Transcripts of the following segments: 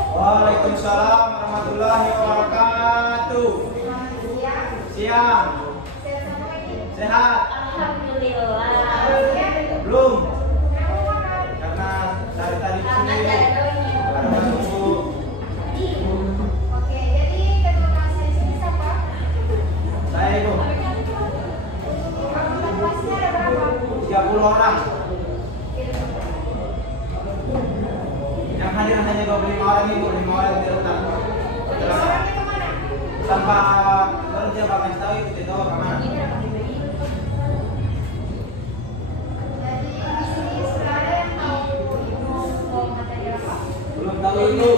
Waalaikumsalam warahmatullahi wabarakatuh. Siang. Sehat. Alhamdulillah. Belum. Karena dari tadi sini ada masuk. Oke, jadi ketua kelasnya di sini siapa? Saya Ibu. Anggota kelasnya ada berapa? 30 orang. Yang hadir hanya 25 orang Ibu, 5 orang yang tidak datang. Orangnya kemana? Tanpa baru dia bakal tahu itu tidak tahu kemana. Jadi di sini sudah ada yang tahu mau materi apa? Belum tahu Ibu.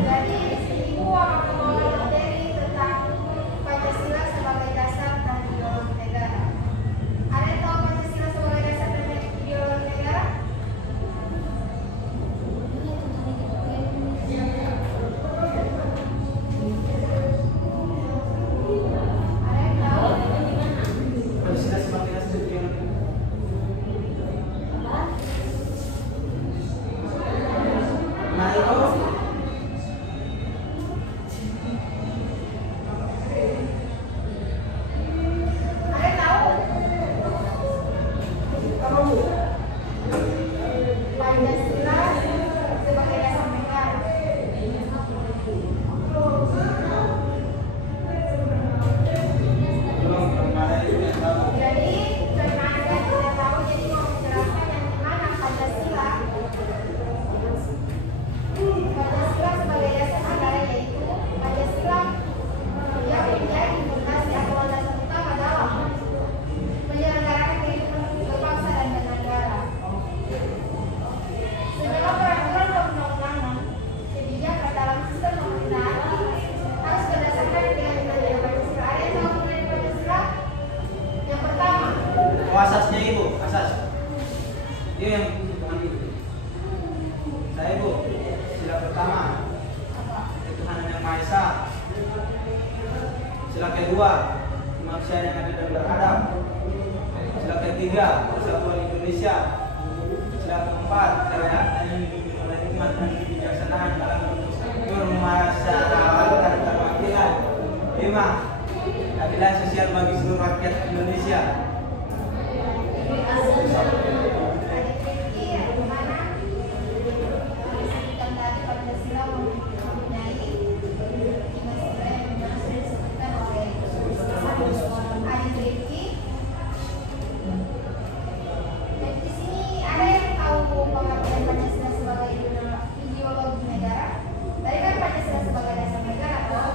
Jadi di sini Ibu akan membawa materi tentang Pancasila sebagai dasar dan ideologi negara. Ada yang tahu Pancasila sebagai dasar dan ideologi negara? Ada yang tahu? Pancasila sebagai dasar ideologi. Nah itu Ada yang tahu? Pancasila sebagai dasar negara. belum ada yang tahu. Jadi karena Anda tidak tahu, jadi mau menjelaskan yang mana Pancasila. Pancasila sebagai dasar negara yaitu Pancasila yang menjadi fondasi atau landasan utama dalam menyelenggarakan kehidupan berbangsa dan bernegara. Segala peraturan dan undang-undangan, kebijakan dalam sistem pemerintahan harus berdasarkan keyakinan dari Pancasila. Ada yang tahu mengenai Pancasila? Yang pertama, Oh, asasnya Ibu, asas. Dia yang saya Ibu. Sila pertama, ketuhanan yang Maha Esa. Sila kedua, kemanusiaan yang adil dan beradab. Sila ketiga, persatuan Indonesia. Sila keempat, kerakyatan yang dipimpin oleh hikmat dan kebijaksanaan dalam bermasyarakat dan perwakilan. 5. Keadilan sosial bagi seluruh rakyat Indonesia. yang mana disebutkan tadi Pancasila mempunyai istilah yang dimana sudah disebutkan oleh Adi Rifki. Dan di sini ada yang tahu pengertian Pancasila sebagai ideologi negara. Tadi kan Pancasila sebagai dasar negara, toh.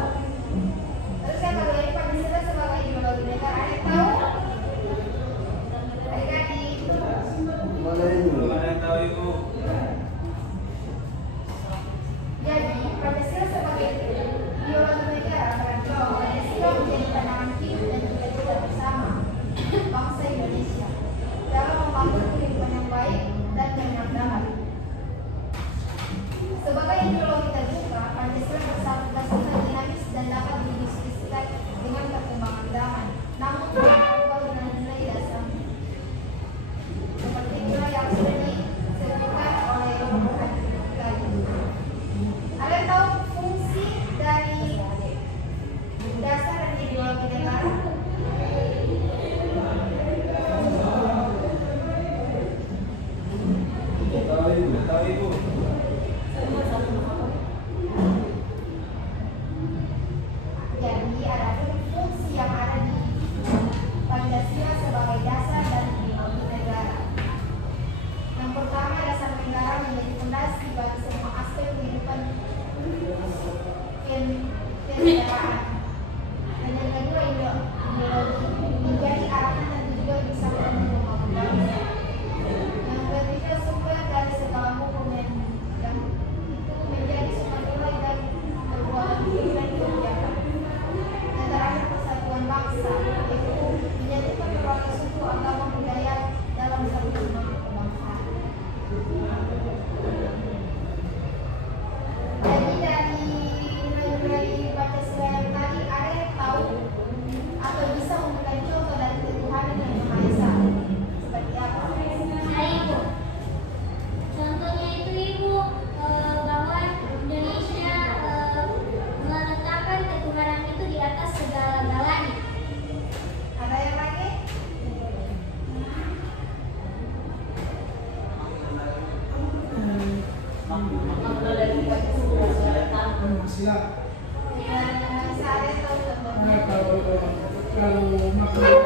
Terus yang kedua ini Pancasila sebagai ideologi negara. Ada yang tahu? Adik-adik. Belum ada yang tahu Ibu. Jadi, Pancasila sebagai ideologi negara berarti bahwa Pancasila menjadi pandangan hidup dan cita-cita bersama bangsa Indonesia dalam membangun kehidupan yang baik dan yang damai. Sebagai ideologi terbuka, Pancasila bersifat dinamis dan dapat didiskusikan dengan perkembangan zaman. Namun, tidak berubah dengan nilai dasar seperti nilai yang sudah disebutkan oleh tadi. Ada yang tahu fungsi dari dasar dan ideologi negara? Tahu Ibu. Sila. Saya tahu contohnya. Nah, kalau makhluk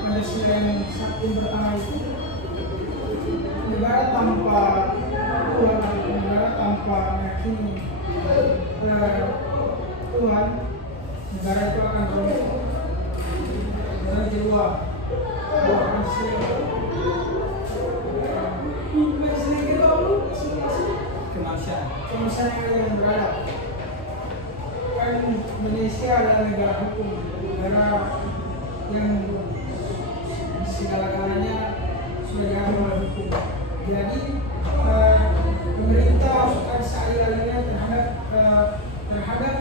Pancasila yang satu pertama itu negara tanpa Tuhan, negara tanpa meyakini Tuhan, negara itu akan runtuh. Negara jiwa Pancasila. Pancasila kita dulu Kemanusiaan. kemanusiaan yang beradab. Kan Indonesia adalah negara hukum, negara yang segala-galanya sudah diatur oleh hukum. Jadi pemerintah harus kasih alirannya terhadap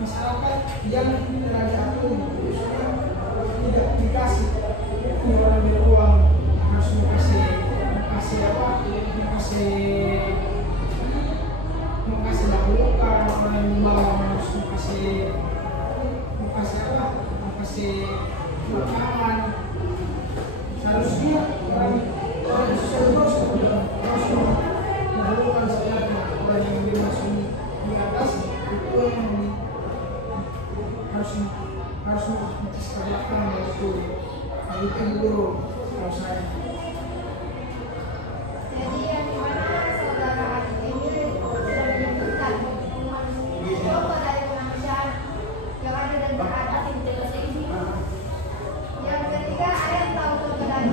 masyarakat yang tidak diatur, tidak dikasih orang beruang, harus dikasih dahulukan orang yang membawa, harus dikasih makanan. Seharusnya orang harus mendahulukan sebenarnya orang yang dimasuk di atas itu yang harus mengesahkan itu. Itu dulu kalau saya. Jadi yang dimana saudara Adit ini sudah menyebutkan contoh dari kemanusiaan yang ada dan berada. Yang ketiga, ada yang tahu contoh dari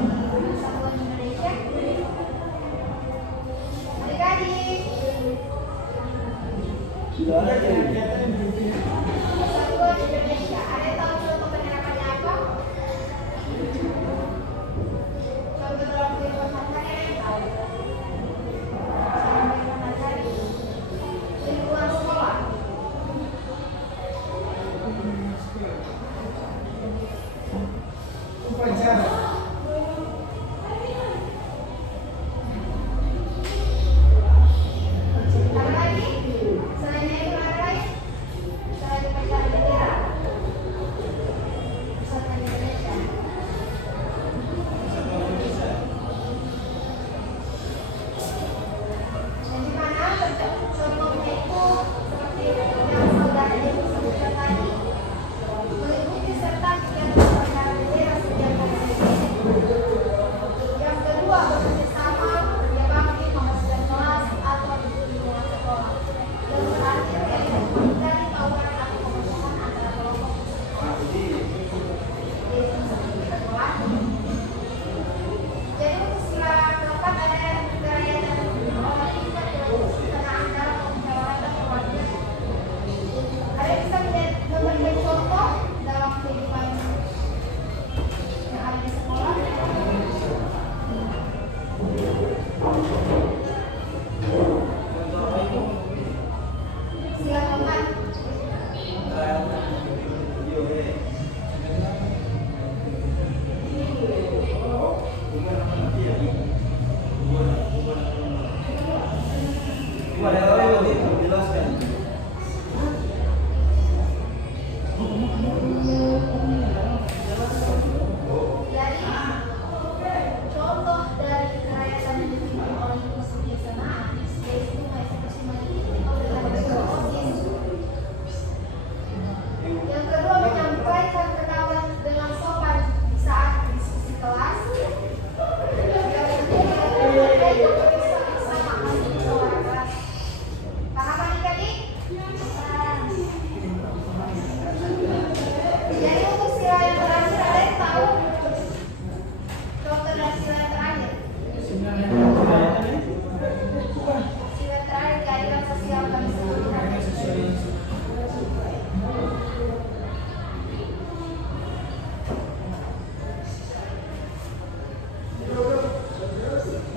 Kesatuan Indonesia? Adik-adik, Sudah ada jadi. Kesatuan Indonesia, ada yang tahu contoh penyerapannya apa? Contoh dalam kehidupan sehari-hari ada yang tahu? Cara kehidupan sehari-hari. Lingkungan sekolah. Upacara. Ada lagi? Selain itu ada lagi? Selain upacara bendera. Kesatuan Indonesia. Dan di mana contohnya itu seperti yang saudara Ibu sebutkan tadi, mengikuti serta kegiatan upacara bendera setiap hari. Yang kedua, bekerjasama kerja bakti menghasilkan kelas atau di lingkungan sekolah. Yang terakhir, yaitu menghindari tawuran atau pemecahan antara kelompok di sekolah. Jadi untuk sila keempat ada gaya dan olahraga karena antara musyawarah keluarga. Ada yang bisa memberikan contoh dalam kehidupan yang ada di sekolah. Sila keempat. Ada orang yang menjelaskan. Jadi contoh dari kekayaan yang dipimpin oleh inklusi kebijaksanaan yaitu mengeksekusi OSIS. Yang kedua, menyampaikan pendapat dengan sopan saat diskusi kelas. Yang ketiga, menghargai keputusan bersama hasil musyawarah kelas. Paham adik-adik? Jadi untuk sila yang terakhir ada yang tahu contoh dari sila yang terakhir? Sila yang terakhir keadilan sosial dan kesetaraan.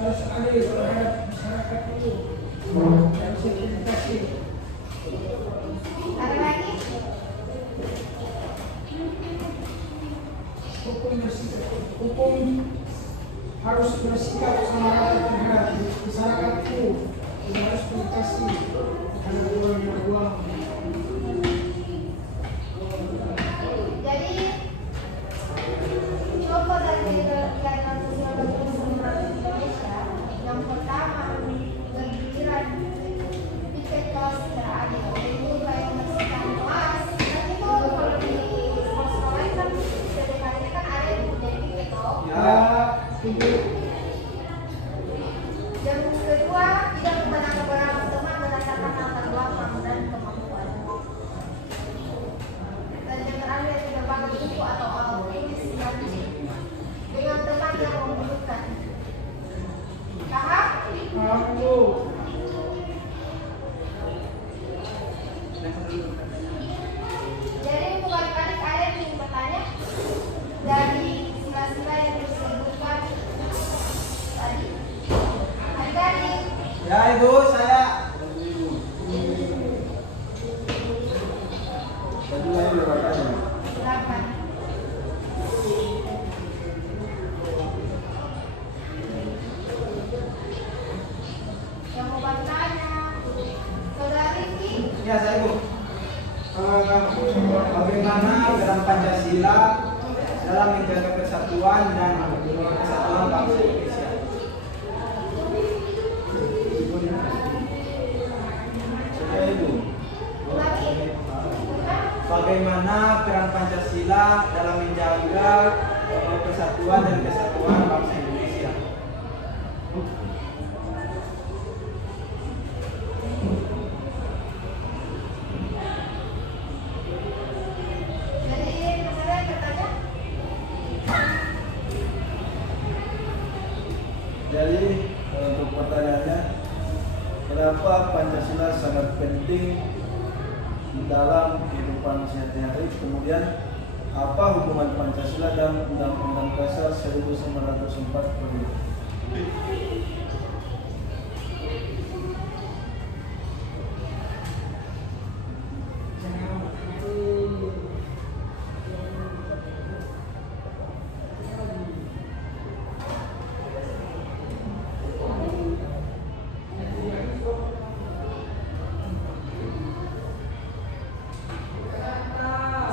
Harus adil terhadap masyarakat itu. Harus edukasi. Ada lagi? Hukum harus bersikap sama rata terhadap masyarakatku. Harus edukasi terhadap orang yang berjuang. Jadi contoh dari kegiatan sosial dan kesetaraan Indonesia yang pertama Ya Ibu, saya. Silakan. Yang mau bertanya, Saudara Riki, Ya saya Ibu. Bagaimana dalam Pancasila dalam menjaga persatuan dan kesatuan bangsa Indonesia? Saya Ibu. ulangi. Bagaimana peran Pancasila dalam menjaga persatuan dan kesatuan bangsa Indonesia? Jadi, masalah yang bertanya, Jadi untuk pertanyaannya, kenapa Pancasila sangat penting dalam kehidupan sehari-hari? Kemudian apa hubungan Pancasila dan Undang-Undang Dasar 1945?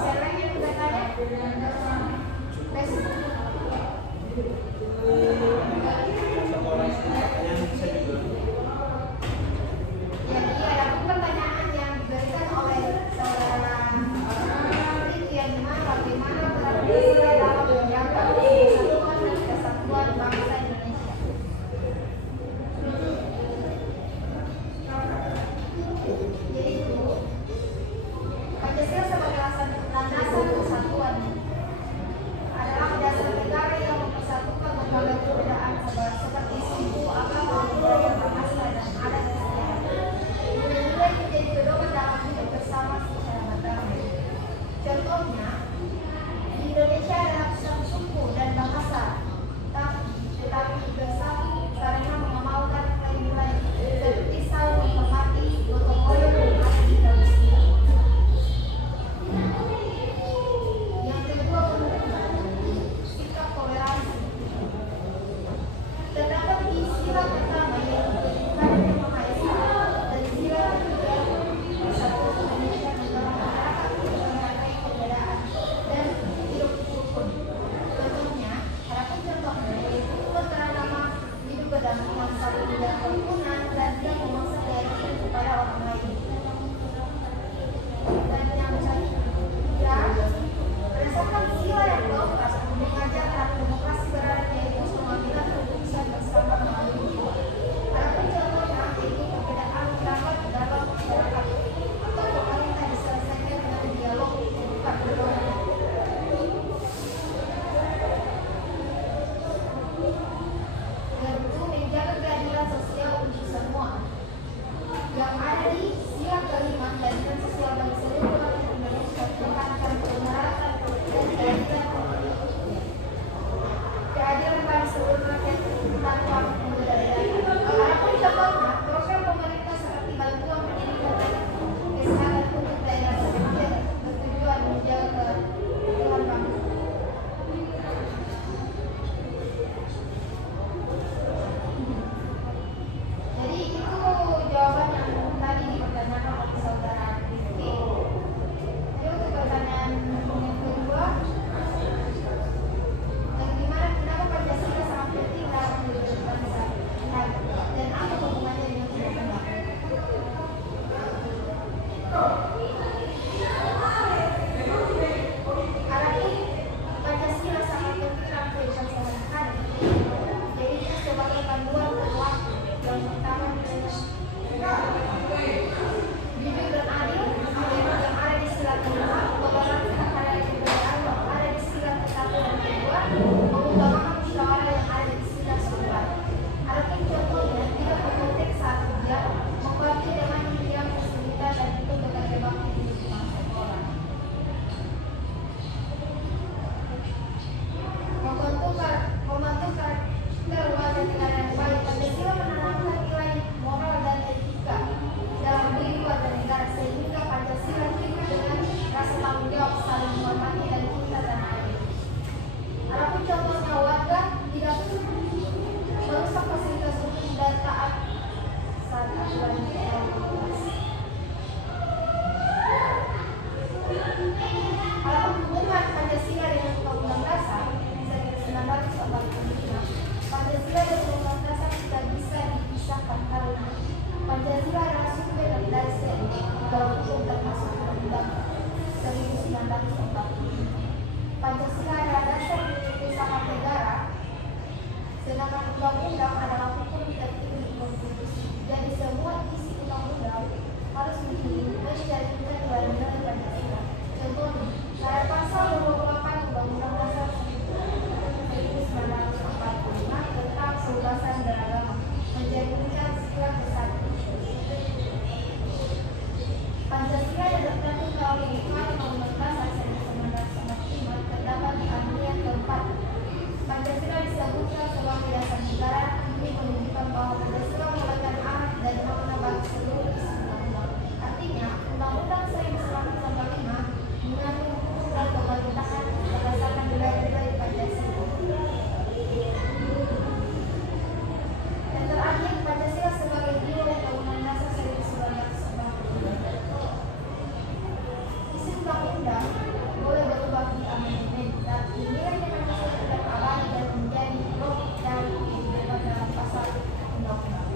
siapa yang bertanya? Tes. Kalau hubungan Pancasila dengan Undang-Undang Dasar 1945, Pancasila dan Undang-Undang Dasar tidak bisa dipisahkan karena Pancasila adalah sumber dari segala hukum termasuk Undang-Undang 1945. Pancasila adalah dasar kebesaran negara, sedangkan undang-undang adalah hukum tertinggi konstitusi. Jadi semua isi undang-undang harus mencerminkan nilai-nilai Pancasila. Contohnya, pada pasal 28 Undang-Undang Dasar 1945 tentang kebebasan beragama mencerminkan sila kesatuan. Pancasila yang tercantum dalam Undang-Undang Dasar 1945 terdapat di alinea keempat. Pancasila disebutkan sebagai dasar negara. Ini menunjukkan bahwa Pancasila merupakan arah dan makna bagi seluruh isi undang-undang. Artinya, Undang-Undang 1945 mengatur hukum dan pemerintahan berdasarkan nilai-nilai Pancasila. Dan terakhir, Pancasila sebagai jiwa Undang-Undang Dasar 1945. Isi undang-undang boleh berubah di amandemen, tapi nilai Pancasila tetap abadi dan menjadi roh dari kehidupan dalam pasal undang-undang.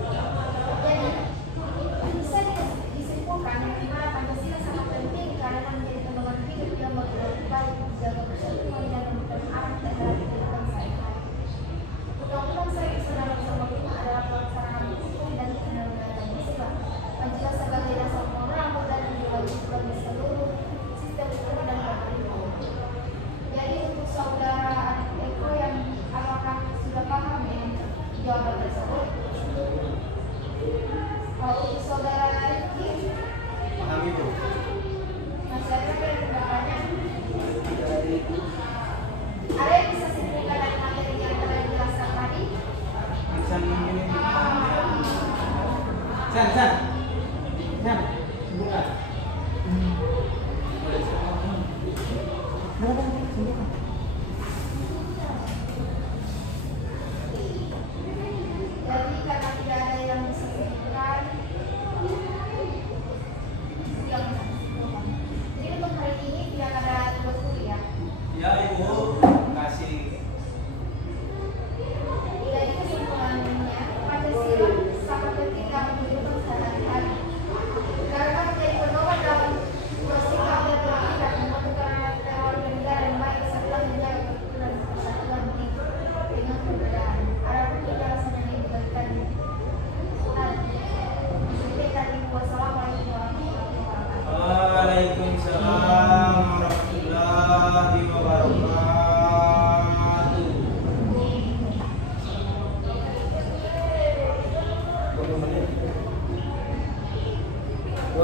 Jadi, bisa disimpulkan di mana Pancasila sangat penting karena menjadi pedoman hidup yang baik, menjaga persatuan dan memberikan arah dan dalam kehidupan sehari-hari. Undang-Undang 1945 adalah pelaksanaan hukum dan undang-undang Pancasila. Pancasila sebagai dasar moral dan ideologis bagi seluruh sistem hukum dan pemerintahan. Jadi untuk saudara Eko yang apakah sudah paham dengan jawaban tersebut? Kalau untuk saudara Rifki, Paham Ibu? masih ada yang bertanya? Dari Ada yang bisa simpulkan dari materi yang telah dijelaskan tadi? San ini. San, buka. Boleh.